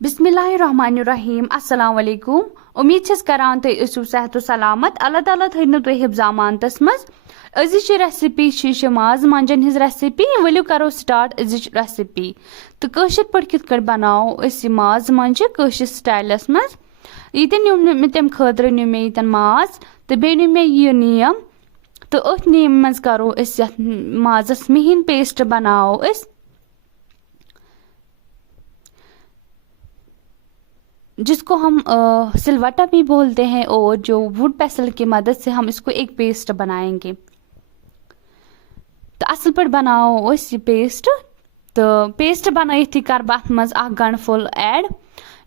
बिस्मिल्लाहिर्रहमानिर्रहीम अस्सलाम वालेकुम। उम्मीद छस करान तुम ٲسِو सेहत व सलामत। अल्लाह ताला थैनो तुम हिफ्ज़ अमानतस मज। अजिच रेसिपी माज मंजन हिज रेसिपी। वलियो करो स्टार्ट अजिच रेसिपी। तो कशर पे कित बनाओ अस माज मंज कशर स्टाइलस मज। ये न्यू मे तम खतर न्यू मे ये माज तो बे न्यू मे यह नीम। तो अथ नीम मज करो अस माजस मिहिन पेस्ट बनाओ अस, जिसको हम सिलवटा भी बोलते हैं, और जो वुड पेसल की मदद से हम इसको एक पेस्ट बनाएंगे। तो असल पर बनाओ इस पेस्ट। तो पेस्ट बनाई कर बह मज गंड फुल ऐड।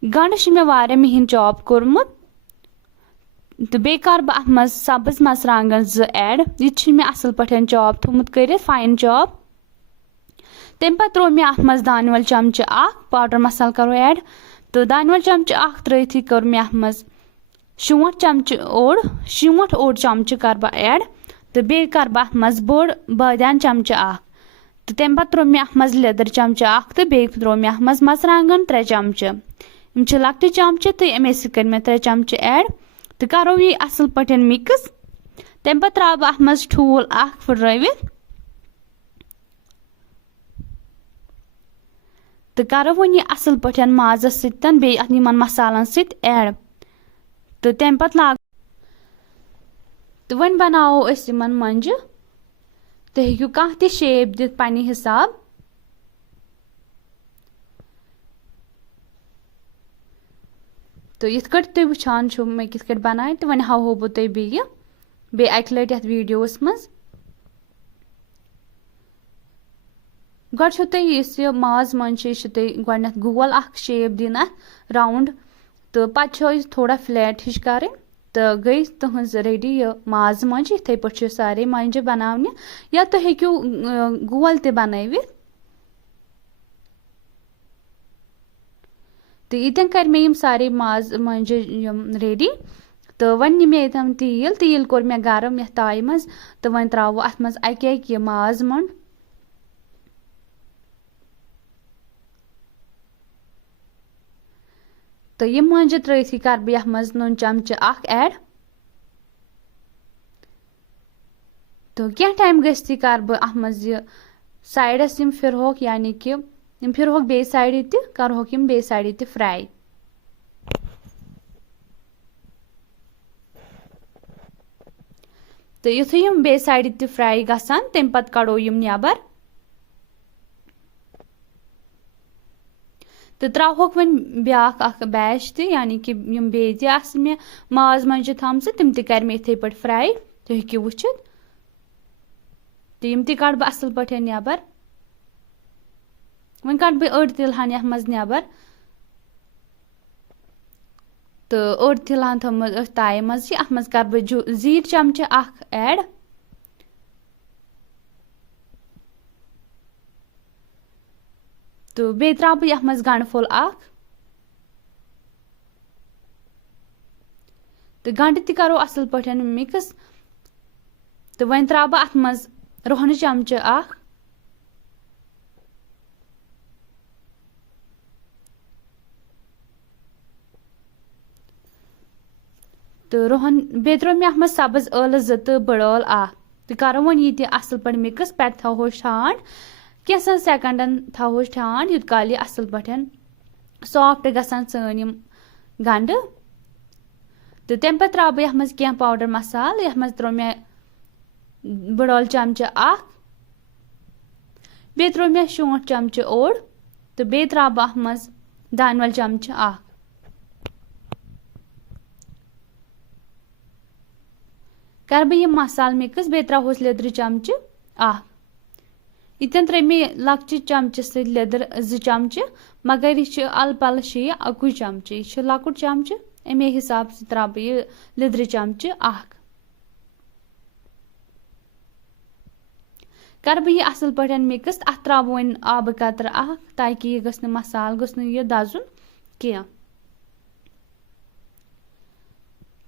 गंड मे वारिया मिहिन चॉप कोरमुत। तो बे कर बह मज सब्ज मरचांगन 2 ऐड। ये मे असल पठन चॉप थोमुत कर फाइन चॉप। तम पे त्रो मे अत मज दानवल चमच पाउडर मसाल करो ऐड। तो दानवल चमच त्रथी कर मे अत मज शोठ चमच ओड चमच कर बह ऐड। तो बे कर बह मज बोड़ बादियान चमच तो तम पे त्रो मे अत मज लेदर चमच तो बे त्रो मे अत मज मरचांगन 3 चमच। यम लकट चमच तो अमे कर मे 3 चमच ऐड। तो करो ये असल पठन मिक्स। तम पे त्रा बह अत मज ठूल फुर्रवित। तो करो वन यह असल पठन माजस सतन बे यमन मसालन सत ऐड। तो तम पे लाग तो वन बनाओ अस यमन मंज। तो हेकु कह त शेप दित पन्ने हिसाब। तो यथ कट तुम वुचान छो मे किथ कट बनाए। तो वन हावो बो तुम बे अक लट यथ वीडियोस मज। गड छो तुम इस माज मंज तुम गडनथ गोल शेप दिन राउंड। तो पे थोड़ा फ्लैट हिश कर। तो गई तुहज रेडी यह माज मंज। इथे पे सारे मंज बनाने, या तुम हेकु गोल ते बनवित। तो ये कर मे यम सारे माज मंज रेडी। तो वन नि मे यम तील कोर मे गरम यथ ताय मज। तो वन त्रो अत मज अक माज मंड। तो यह मंज त्रथी कर बह यथ मज नून चमच ऐड। तो क्या टाइम गि कर बह अत मज साइडस यम फिरहोक, यानी कि यम फिरहोक बे साइड त करहोक यम बे साइड त फ्राई। तो युथ यम बे साइड त फ्राई गसान तम पे कड़ो यम नेबर। तो त्रोक वन ब्या बैच त, यानी कि यम बे मे माज मंज थम तम कर मे इथे पे फ्राई। तो हेकु वुचित। तो यम कड़ बह असल पे नेबर। वन कड़ बह अड़ तिलहन यथ मज नेबर। तो अड़ तिलहन थमज ताय मज अत मज कर बह जीर चमच ऐड। तो बे त्रा बह यथ मज गंड फुल तो गंड त करो असल पे मिक्स। तो वन त्रा बह अत मज रोहन चमच तो रोहन बे त्रो मे अत मज सब्ज ٲलव 2 तो बड़ ٲल तो करो वन ये असल पे मिक्स। पे थो ठान कैसन सेकंडन थो ठान युत काल यह असल पे सॉफ्ट गसान सन यम गंड। तो तम पे त्रा बह यथ मज क्या पाउडर मसाल। यथ मज त्रो मे बड़ ٲल चमच बे त्रो मे शोठ चमच ओड। तो बे त्रा बह अत मज दानवल चमच कर बह यम मसाल मिक्स। बे त्रोस लेदर चमच इतन त्रे मे लकच चमच सत लेदर 2 चमच, मगर यह अल पल यह 1 चमच। यह लकुट चमच अमे हिसाब से त्रा बह यह लेदर चमच कर बह यह असल पे मिक्स। अत त्रा वन आब कतर ताकि यह गस मसाल गस यह दजुन क्या।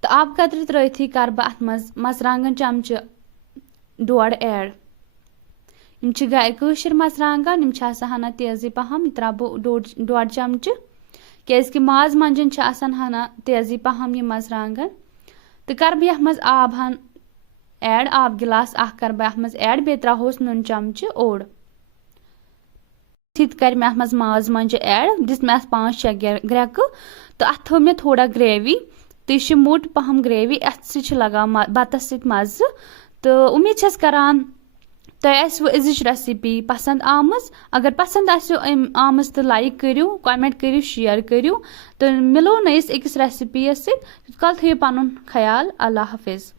तो आब कतर त्रथी कर बह अत मज मरचांगन चमच 1.5 ऐड। यम गैर मरचांगन यम हना तेजी पहम। यह त्रा बह 1.5 चमच। کیازکہِ ماز منٛجن چھِ آسان ہنا تیزی پہم یہِ مرژٕوانٛگن تہٕ کرٕ بہٕ یتھ منٛز آب ہن ایڈ آب گِلاس اکھ کرٕ بہٕ اتھ منٛز ایڈ بیٚیہِ تراوہوس نُن چمچہٕ اوٚڑ یِتھۍ کرِ مےٚ اتھ منٛز ماز منٛجہِ ایڈ دِژ مےٚ اتھ 5-6 گرٮ۪کہٕ تہٕ اتھ تھٲو مےٚ تھوڑا گریوی تہٕ یہِ چھِ موٚٹ پہم گریوی اتھ سۭتۍ چھِ لگان بتس سۭتۍ مزٕ تہٕ اُمید چھس کران تۄہہِ آسوٕ أزِچ ریسِپی پسنٛد آمٕژ اگر پسنٛد آسیو آمٕژ تہٕ لایک کٔرِو کومنٹ کٔرِو شیر کٔرِو تہٕ مِلو نٔیِس أکِس ریسِپی یس سۭتۍ تیوٗت کال تھٲیِو پنُن خیال اللہ حافظ